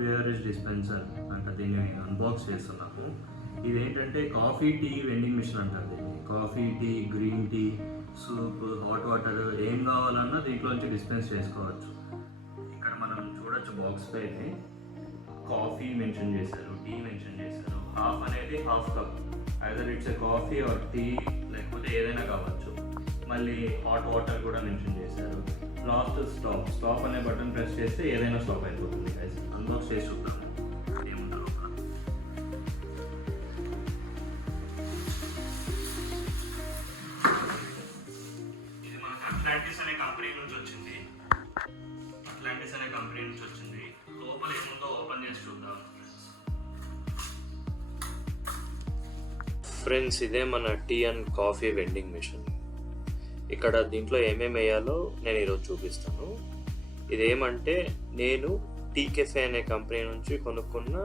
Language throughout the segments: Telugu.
బేవరేజ్ డిస్పెన్సర్ అంటే దీన్ని అన్బాక్స్ చేస్తున్నాము. ఇదేంటంటే కాఫీ టీ వెండింగ్ మిషన్ అంటారు దీన్ని. Coffee tea, green tea, soup, hot water ఏం కావాలన్నా దీంట్లో నుంచి డిస్పెన్స్ చేసుకోవచ్చు. ఇక్కడ మనం చూడొచ్చు బాక్స్ పైన కాఫీ మెన్షన్ చేశారు, టీ మెన్షన్ చేశారు. హాఫ్ అనేది half cup, either it's coffee or tea, లేకపోతే ఏదైనా కావచ్చు. మళ్ళీ హాట్ వాటర్ కూడా మెన్షన్ చేశారు. లాస్ట్ స్టాప్ అనే బటన్ ప్రెస్ చేస్తే ఏదైనా స్టాప్ అయిపోతుంది. అన్బాక్స్ చేసి చూద్దాము ఏముందో లోపల. ఇది మనకు అట్లాంటిస్ అనే కంపెనీ నుంచి వచ్చింది. లోపల ఏముందో ఓపెన్ చేసి చూద్దాం. ఫ్రెండ్స్, ఇదే మన tea and coffee vending machine. ఇక్కడ దీంట్లో ఏమేమి వేయాలో నేను ఈరోజు చూపిస్తాను. ఇదేమంటే నేను టీ కెఫే అనే కంపెనీ నుంచి కొనుక్కున్న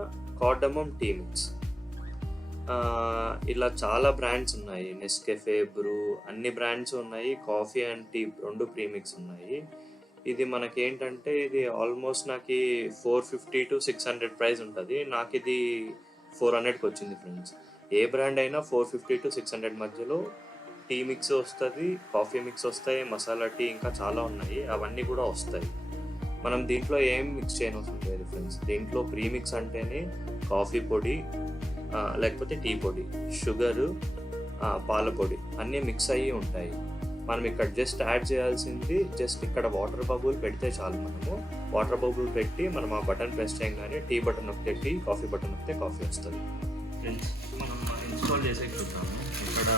కార్డమమ్ టీ మిక్స్. ఇలా చాలా బ్రాండ్స్ ఉన్నాయి, నెస్కాఫే, బ్రూ, అన్ని బ్రాండ్స్ ఉన్నాయి. కాఫీ అండ్ టీ రెండు ప్రీమిక్స్ ఉన్నాయి. ఇది మనకేంటంటే ఇది ఆల్మోస్ట్ నాకు 450 to 600 ప్రైస్ ఉంటుంది. నాకు ఇది 400కి వచ్చింది ఫ్రెండ్స్. ఏ బ్రాండ్ అయినా 450 to 600 మధ్యలో టీ మిక్స్ వస్తుంది, కాఫీ మిక్స్ వస్తాయి, మసాలా టీ ఇంకా చాలా ఉన్నాయి, అవన్నీ కూడా వస్తాయి. మనం దీంట్లో ఏం మిక్స్ చేయనవసరం లేదు ఫ్రెండ్స్. దీంట్లో ప్రీమిక్స్ అంటేనే కాఫీ పొడి, లేకపోతే టీ పొడి, షుగరు, పాల పొడి అన్నీ మిక్స్ అయ్యి ఉంటాయి. మనం ఇక్కడ జస్ట్ యాడ్ చేయాల్సింది ఇక్కడ వాటర్ బబుల్ పెడితే చాలు. మనము వాటర్ బబుల్ పెట్టి మనం ఆ బటన్ ప్రెస్ చేయగానే టీ బటన్ నొక్కితే టీ, కాఫీ బటన్ నొక్కితే కాఫీ వస్తుంది. ఫ్రెండ్స్, మనం ఇన్స్టాల్ చేసే చూద్దాము. ఇక్కడ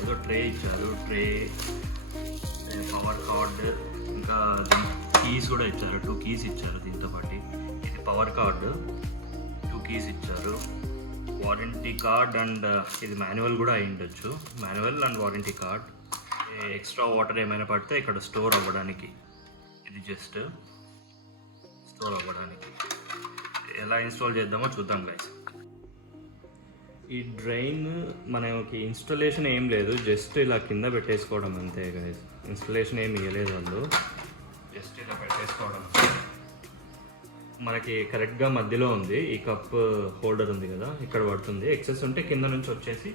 ఏదో ట్రే ఇచ్చారు, పవర్ కార్డ్, ఇంకా కీస్ కూడా ఇచ్చారు. 2 కీస్ ఇచ్చారు దీంతో పాటు. ఇది పవర్ కార్డు, 2 కీస్ ఇచ్చారు, వారంటీ కార్డ్, అండ్ ఇది మాన్యువల్ కూడా అయి ఉండొచ్చు. Manual and warranty card. Extra water ఏమైనా పడితే ఇక్కడ స్టోర్ అవ్వడానికి, ఇది జస్ట్ స్టోర్ అవ్వడానికి. ఎలా ఇన్స్టాల్ చేద్దామో చూద్దాం గైస్. ఈ డ్రైన్ మనకి ఇన్స్టాలేషన్ ఏం లేదు, జస్ట్ ఇలా కింద పెట్టేసుకోవడం అంతే గైస్. ఇన్స్టాలేషన్ ఏమి ఇవ్వలేదు వాళ్ళు, జస్ట్ ఇలా పెట్టేసుకోవడం. మనకి కరెక్ట్గా మధ్యలో ఉంది. ఈ కప్ హోల్డర్ ఉంది కదా, ఇక్కడ పడుతుంది. ఎక్సెస్ ఉంటే కింద నుంచి వచ్చేసి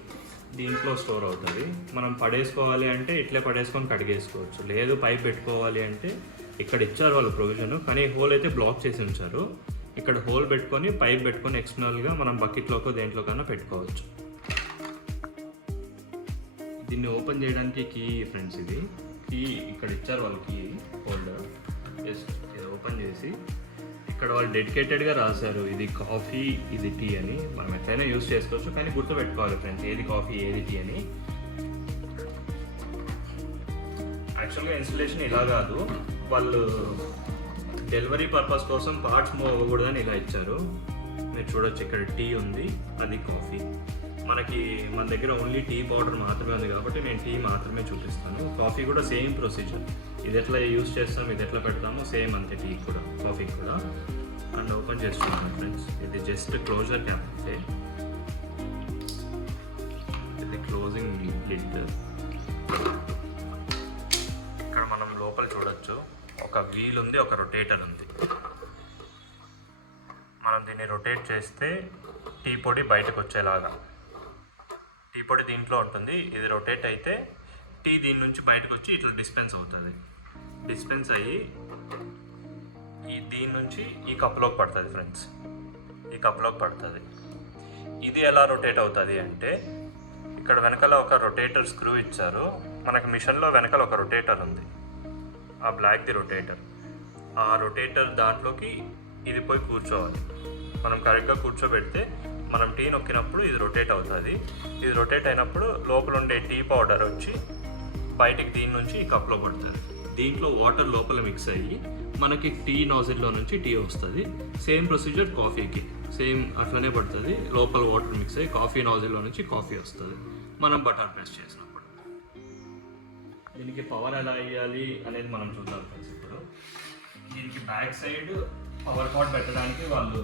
దీంట్లో స్టోర్ అవుతుంది. మనం పడేసుకోవాలి అంటే ఇట్లే పడేసుకొని కడిగేసుకోవచ్చు. లేదు పైప్ పెట్టుకోవాలి అంటే ఇక్కడ ఇచ్చారు వాళ్ళు ప్రొవిజన్, కానీ హోల్ అయితే బ్లాక్ చేసి ఉంచారు. ఇక్కడ హోల్ పెట్టుకొని పైప్ పెట్టుకొని ఎక్స్టర్నల్గా మనం బకెట్లోకో దేంట్లోకైనా పెట్టుకోవచ్చు. దీన్ని ఓపెన్ చేయడానికి కీ ఫ్రెండ్స్, ఇది కీ ఇక్కడ ఇచ్చారు వాళ్ళు, కీ హోల్డర్. జస్ట్ ఇది ఓపెన్ చేసి ఇక్కడ వాళ్ళు డెడికేటెడ్గా రాశారు ఇది కాఫీ, ఇది టీ అని. మనం ఎట్లయినా యూస్ చేసుకోవచ్చు, కానీ గుర్తుపెట్టుకోవాలి ఫ్రెండ్స్ ఏది కాఫీ ఏది టీ అని. యాక్చువల్గా ఇన్స్టలేషన్ ఇలా కాదు, వాళ్ళు డెలివరీ పర్పస్ కోసం పార్ట్స్ మూవ్ అవ్వకూడదని ఇలా ఇచ్చారు. మీరు చూడొచ్చు ఇక్కడ టీ ఉంది, అది కాఫీ. మన దగ్గర ఓన్లీ టీ పౌడర్ మాత్రమే ఉంది కాబట్టి నేను టీ మాత్రమే చూపిస్తాను. కాఫీ కూడా సేమ్ ప్రొసీజర్, ఇది ఎట్లా యూస్ చేస్తాం, ఇది ఎట్లా పెడతామో సేమ్ అంతే టీ కూడా, కాఫీ కూడా. అండ్ ఓపెన్ చేస్తున్నాను ఫ్రెండ్స్. ఇది జస్ట్ క్లోజర్ క్యాప్ అంతే, ఇది క్లోజింగ్ లిడ్. ఇక్కడ మనం లోపల చూడొచ్చు ఒక వీల్ ఉంది, ఒక రొటేటర్ ఉంది. మనం దీన్ని రొటేట్ చేస్తే టీ పొడి బయటకు వచ్చేలాగా, టీ పొడి దీంట్లో ఉంటుంది. ఇది రొటేట్ అయితే టీ దీని నుంచి బయటకు వచ్చి ఇట్లా డిస్పెన్స్ అవుతుంది. డిస్పెన్స్ అయ్యి దీని నుంచి ఈ కప్లోకి పడుతుంది ఫ్రెండ్స్, ఈ కప్లోకి పడుతుంది. ఇది ఎలా రొటేట్ అవుతుంది అంటే ఇక్కడ వెనకాల ఒక రొటేటర్ స్క్రూ ఇచ్చారు. మనకి మిషన్లో వెనకాల ఒక రొటేటర్ ఉంది, ఆ బ్లాక్ది రొటేటర్. ఆ రొటేటర్ దాంట్లోకి ఇది పోయి కూర్చోవాలి. మనం కరెక్ట్గా కూర్చోబెడితే మనం టీ నొక్కినప్పుడు ఇది రొటేట్ అవుతుంది. ఇది రొటేట్ అయినప్పుడు లోపల ఉండే టీ పౌడర్ వచ్చి బయటికి దీని నుంచి ఈ కప్లో పడుతుంది. దీంట్లో వాటర్ లోపల మిక్స్ అయ్యి మనకి టీ నాజిల్లో నుంచి టీ వస్తుంది. సేమ్ ప్రొసీజర్ కాఫీకి సేమ్ అట్లనే పడుతుంది. లోపల వాటర్ మిక్స్ అయ్యి కాఫీ నాజిల్లో నుంచి కాఫీ వస్తుంది మనం బటర్ ప్రెస్ చేసినప్పుడు. దీనికి పవర్ ఎలా వేయాలి అనేది మనం చూద్దాం ఫ్రెండ్స్. ఇప్పుడు దీనికి బ్యాక్ సైడ్ పవర్ కార్డ్ పెట్టడానికి వాళ్ళు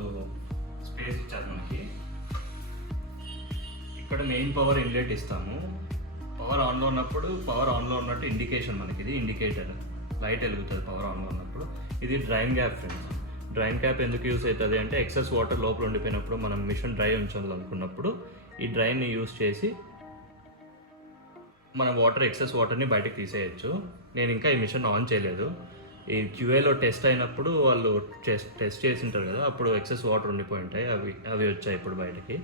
స్పేస్ ఇచ్చారు మనకి. ఇక్కడ మెయిన్ పవర్ ఇన్లెట్ ఇస్తాము. పవర్ ఆన్లో ఉన్నప్పుడు పవర్ ఆన్లో ఉన్నట్టు ఇండికేషన్ మనకి, ఇది ఇండికేటర్ లైట్ వెలుగుతుంది పవర్ ఆన్లో ఉన్నప్పుడు. ఇది drain gap friends. Drain cap ఎందుకు యూస్ అవుతుంది అంటే ఎక్సెస్ వాటర్ లోపల ఉండిపోయినప్పుడు మనం మిషన్ డ్రై ఉంచాలనుకున్నప్పుడు ఈ డ్రైని యూస్ చేసి మన ఎక్సెస్ వాటర్ని బయటకు తీసేయచ్చు. నేను ఇంకా ఈ మిషన్ ఆన్ చేయలేదు. ఈ క్యూఏలో టెస్ట్ అయినప్పుడు వాళ్ళు టెస్ట్ చేసింటారు కదా, అప్పుడు ఎక్సెస్ వాటర్ ఉండిపోయి ఉంటాయి, అవి వచ్చాయి ఇప్పుడు బయటకి.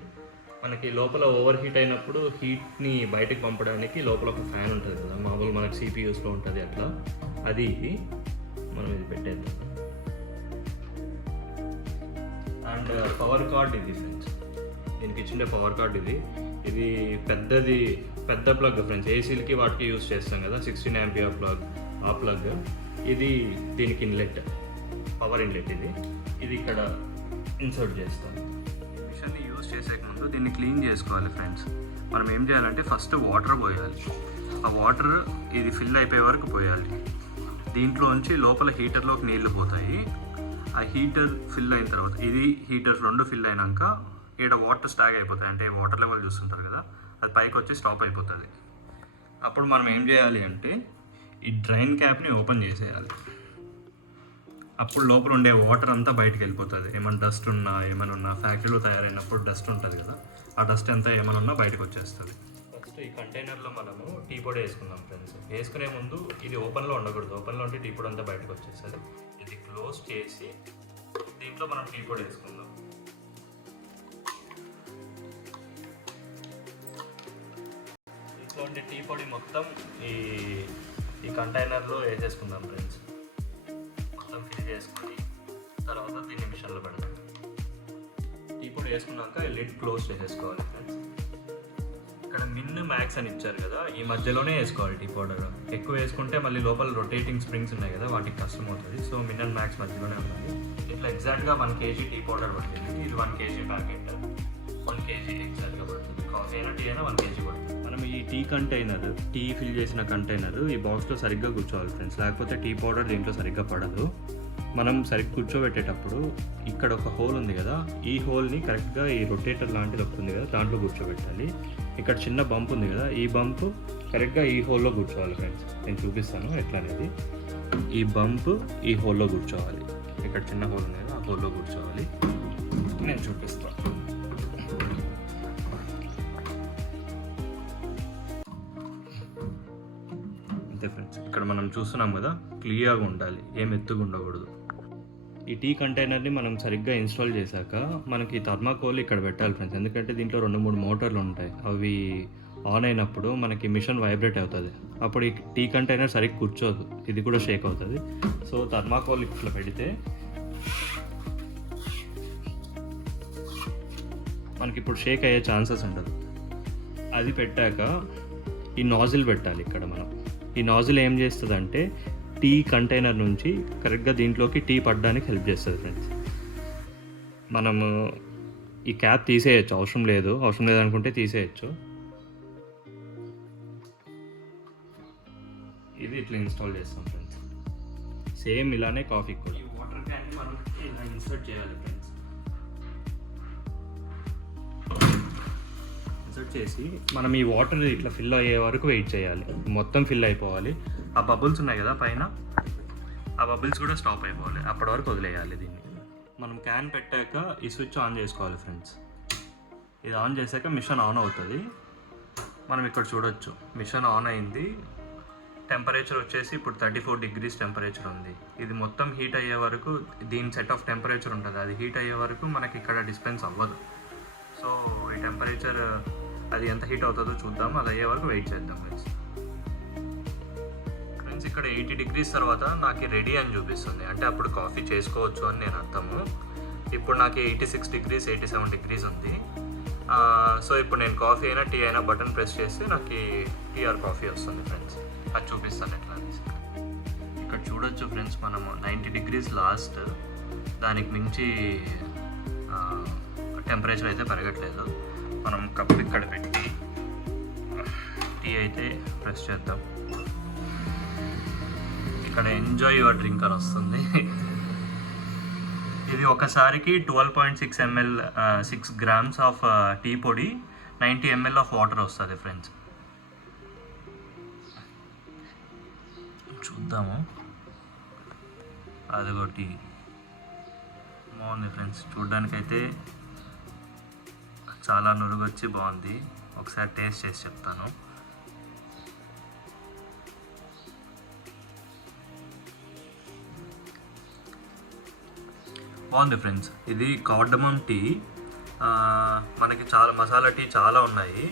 మనకి లోపల ఓవర్ హీట్ అయినప్పుడు హీట్ని బయటకు పంపడానికి లోపల ఒక ఫ్యాన్ ఉంటుంది కదా, మామూలు మనకి సిపియూస్లో ఉంటుంది అట్లా, అది మనం ఇది పెట్టేద్దాం. అండ్ పవర్ కార్డ్ ఇది ఫ్రెండ్స్, దీనికి ఇచ్చిండే పవర్ కార్డ్ ఇది పెద్ద ప్లగ్ ఫ్రెండ్స్. ఏసీలకి వాటికి యూస్ చేస్తాం కదా, 16 ఆంపియర్ ప్లగ్, ఆ ప్లగ్ ఇది. దీనికి ఇన్లెట్, పవర్ ఇన్లెట్ ఇది ఇక్కడ ఇన్సర్ట్ చేస్తాం. మిషన్ని యూస్ చేసే ముందు దీన్ని క్లీన్ చేసుకోవాలి ఫ్రెండ్స్. మనం ఏం చేయాలంటే ఫస్ట్ వాటర్ పోయాలి. ఆ వాటర్ ఇది ఫిల్ అయిపోయే వరకు పోయాలి. దీంట్లోంచి లోపల హీటర్లోకి నీళ్లు పోతాయి. ఆ హీటర్ ఫిల్ అయిన తర్వాత హీటర్ 2 ఫిల్ అయినాక ఇక్కడ వాటర్ స్టాగ్ అయిపోతాయి, అంటే వాటర్ లెవెల్ చూస్తుంటారు కదా, అది పైకి వచ్చి స్టాప్ అయిపోతుంది. అప్పుడు మనం ఏం చేయాలి అంటే ఈ డ్రైన్ క్యాప్ని ఓపెన్ చేసేయాలి. అప్పుడు లోపల ఉండే వాటర్ అంతా బయటకు వెళ్ళిపోతుంది. ఏమైనా డస్ట్ ఏమైనా ఫ్యాక్టరీలో తయారైనప్పుడు డస్ట్ ఉంటుంది కదా, ఆ డస్ట్ అంతా ఏమైనా బయటకు వచ్చేస్తుంది. ఫస్ట్ ఈ కంటైనర్లో మనము టీ పొడి వేసుకుందాం ఫ్రెండ్స్. వేసుకునే ముందు ఇది ఓపెన్లో ఉండకూడదు, ఓపెన్లో ఉంటే టీ పొడి అంతా బయటకు వచ్చేస్తుంది. ఇది క్లోజ్ చేసి దీంట్లో మనం టీ పొడి వేసుకుందాం. ఇట్లాంటి టీ పొడి మొత్తం ఈ కంటైనర్లో వేసేసుకుందాం ఫ్రెండ్స్. మొత్తం ఫిల్ చేసుకొని తర్వాత దీన్ని మిషన్లో పెడదాం. టీ పొడి వేసుకున్నాక లిడ్ క్లోజ్ చేసేసుకోవాలి ఫ్రెండ్స్. ఇక్కడ మ్యాక్స్ అని ఇచ్చారు కదా, ఈ మధ్యలోనే వేసుకోవాలి టీ పౌడర్. ఎక్కువ వేసుకుంటే మళ్ళీ లోపల రొటేటింగ్ స్ప్రింగ్స్ ఉన్నాయి కదా, వాటికి కష్టం అవుతుంది. సో మ్యాక్స్ మధ్యలోనే ఉంటుంది. ఇట్లా ఎగ్జాక్ట్గా 1 kg టీ పౌడర్ పడుతుంది. ఇది 1 kg ప్యాకెట్, 1 kg ఎగ్జాక్ట్గా పడుతుంది. కాఫీ అయినా టీ అయినా 1 kg పడుతుంది. మనం ఈ టీ ఫిల్ చేసిన కంటైనర్ ఈ బాక్స్లో సరిగ్గా కూర్చోవాలి ఫ్రెండ్స్, లేకపోతే టీ పౌడర్ దీంట్లో సరిగ్గా పడదు. మనం సరిగ్గా కూర్చోబెట్టేటప్పుడు ఇక్కడ ఒక హోల్ ఉంది కదా, ఈ హోల్ని కరెక్ట్గా ఈ రొటేటర్ లాంటిది వస్తుంది కదా, దాంట్లో కూర్చోబెట్టాలి. ఇక్కడ చిన్న బంప్ ఉంది కదా, ఈ బంప్ కరెక్ట్గా ఈ హోల్లో కూర్చోవాలి ఫ్రెండ్స్. నేను చూపిస్తాను ఎట్లా అనేది. ఈ బంప్ ఈ హోల్లో కూర్చోవాలి. ఇక్కడ చిన్న హోల్ ఉంది కదా, ఆ హోల్లో కూర్చోవాలి. నేను చూపిస్తాను. అంతే ఫ్రెండ్స్, ఇక్కడ మనం చూస్తున్నాం కదా, క్లియర్గా ఉండాలి, ఏం ఎత్తుగా ఉండకూడదు. ఈ టీ కంటైనర్ని మనం సరిగ్గా ఇన్స్టాల్ చేశాక మనకి థర్మాకోల్ ఇక్కడ పెట్టాలి ఫ్రెండ్స్. ఎందుకంటే దీంట్లో 2-3 మోటార్లు ఉంటాయి, అవి ఆన్ అయినప్పుడు మనకి మిషన్ వైబ్రేట్ అవుతుంది. అప్పుడు ఈ టీ కంటైనర్ సరిగ్గా కూర్చోదు, ఇది కూడా షేక్ అవుతుంది. సో థర్మాకోల్ ఇట్లా పెడితే మనకి ఇప్పుడు షేక్ అయ్యే ఛాన్సెస్ ఉండదు. అది పెట్టాక ఈ నాజిల్ పెట్టాలి ఇక్కడ మనం. ఈ నాజిల్ ఏం చేస్తుంది అంటే టీ కంటైనర్ నుంచి కరెక్ట్గా దీంట్లోకి టీ పడడానికి హెల్ప్ చేస్తుంది ఫ్రెండ్స్. మనము ఈ క్యాప్ తీసేయచ్చు, అవసరం లేదు అనుకుంటే తీసేయచ్చు. ఇది ఇట్లా ఇన్స్టాల్ చేస్తాం ఫ్రెండ్స్. సేమ్ ఇలానే కాఫీ కూడా ఈ వాటర్ క్యాన్ని మనం ఇలా ఇన్సర్ట్ చేయాలి ఫ్రెండ్స్. ఇన్సర్ట్ చేసి మనం ఈ వాటర్ ఇట్లా ఫిల్ అయ్యే వరకు వెయిట్ చేయాలి. మొత్తం ఫిల్ అయిపోవాలి. ఆ బబుల్స్ ఉన్నాయి కదా పైన, ఆ బబుల్స్ కూడా స్టాప్ అయిపోవాలి. అప్పటి వరకు వదిలేయాలి దీన్ని. మనం క్యాన్ పెట్టాక ఈ స్విచ్ ఆన్ చేసుకోవాలి ఫ్రెండ్స్. ఇది ఆన్ చేశాక మిషన్ ఆన్ అవుతుంది. మనం ఇక్కడ చూడొచ్చు మిషన్ ఆన్ అయింది. టెంపరేచర్ వచ్చేసి ఇప్పుడు 34 degrees టెంపరేచర్ ఉంది. ఇది మొత్తం హీట్ అయ్యే వరకు దీని సెట్ ఆఫ్ టెంపరేచర్ ఉంటుంది. అది హీట్ అయ్యే వరకు మనకి ఇక్కడ డిస్పెన్స్ అవ్వదు. సో ఈ టెంపరేచర్ అది ఎంత హీట్ అవుతుందో చూద్దాం. అది అయ్యే వరకు వెయిట్ చేద్దాం ఫ్రెండ్స్. ఇక్కడ 80 degrees తర్వాత నాకు రెడీ అని చూపిస్తుంది, అంటే అప్పుడు కాఫీ చేసుకోవచ్చు అని నేను అర్థము. ఇప్పుడు నాకు 86 degrees 87 degrees ఉంది. సో ఇప్పుడు నేను కాఫీ అయినా టీ అయినా బటన్ ప్రెస్ చేస్తే నాకు టీ ఆర్ కాఫీ వస్తుంది ఫ్రెండ్స్. అది చూపిస్తాను ఎట్లా అనేసి. ఇక్కడ చూడొచ్చు ఫ్రెండ్స్, మనము 90 degrees లాస్ట్, దానికి మించి టెంపరేచర్ అయితే పెరగట్లేదు. మనం కప్పు ఇక్కడ పెట్టి టీ అయితే ప్రెస్ చేద్దాం. ఇక్కడ ఎంజాయ్ యువర్ డ్రింకర్ వస్తుంది. ఇది ఒకసారికి 12.6 ml 6 grams ఆఫ్ టీ పొడి, 90 ml ఆఫ్ వాటర్ వస్తుంది ఫ్రెండ్స్. చూద్దాము. అదిగో టీ బాగుంది ఫ్రెండ్స్, చూడ్డానికైతే చాలా నురుగు వచ్చి బాగుంది. ఒకసారి టేస్ట్ చేసి చెప్తాను. బాగుంది ఫ్రెండ్స్. ఇది కార్డమమ్ టీ. మనకి చాలా మసాలా టీ చాలా ఉన్నాయి,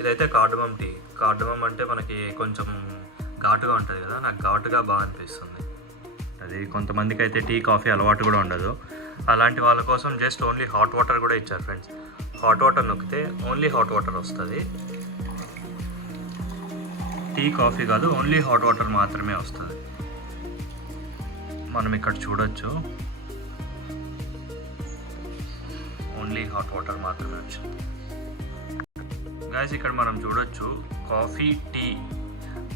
ఇదైతే కార్డమమ్ టీ. కార్డమమ్ అంటే మనకి కొంచెం ఘాటుగా ఉంటుంది కదా, నాకు ఘాటుగా బాగా అనిపిస్తుంది. అది కొంతమందికి అయితే టీ కాఫీ అలవాటు కూడా ఉండదు. అలాంటి వాళ్ళ కోసం జస్ట్ ఓన్లీ హాట్ వాటర్ కూడా ఇచ్చారు ఫ్రెండ్స్. హాట్ వాటర్ నొక్కితే ఓన్లీ హాట్ వాటర్ వస్తుంది. టీ కాఫీ కాదు, ఓన్లీ హాట్ వాటర్ మాత్రమే వస్తుంది. మనం ఇక్కడ చూడొచ్చు, ఓన్లీ హాట్ వాటర్ మాత్రమే వచ్చింది. గైస్ ఇక్కడ మనం చూడొచ్చు కాఫీ టీ.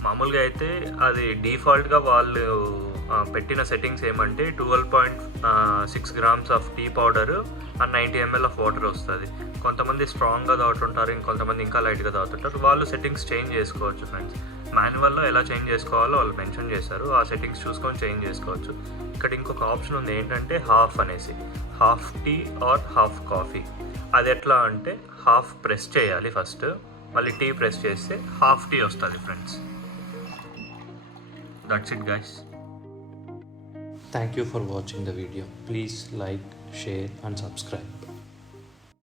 మామూలుగా అయితే అది డిఫాల్ట్గా వాళ్ళు పెట్టిన సెట్టింగ్స్ ఏమంటే 12.6 grams of tea powder and 90 ml of water వస్తుంది. కొంతమంది స్ట్రాంగ్గా తాగుతుంటారు, ఇంకొంతమంది ఇంకా లైట్గా తాగుతుంటారు. వాళ్ళు సెట్టింగ్స్ చేంజ్ చేసుకోవచ్చు ఫ్రెండ్స్. మాన్యువల్లో ఎలా చేంజ్ చేసుకోవాలో వాళ్ళు మెన్షన్ చేశారు, ఆ సెట్టింగ్స్ చూసుకొని చేంజ్ చేసుకోవచ్చు. ఇక్కడ ఇంకొక ఆప్షన్ ఉంది ఏంటంటే హాఫ్ అనేసి, half tea or half coffee. అది ఎట్లా అంటే హాఫ్ ప్రెస్ చేయాలి ఫస్ట్, మళ్ళీ టీ ప్రెస్ చేస్తే హాఫ్ టీ వస్తుంది friends. That's it guys. Thank you for watching the video. Please like, share and subscribe.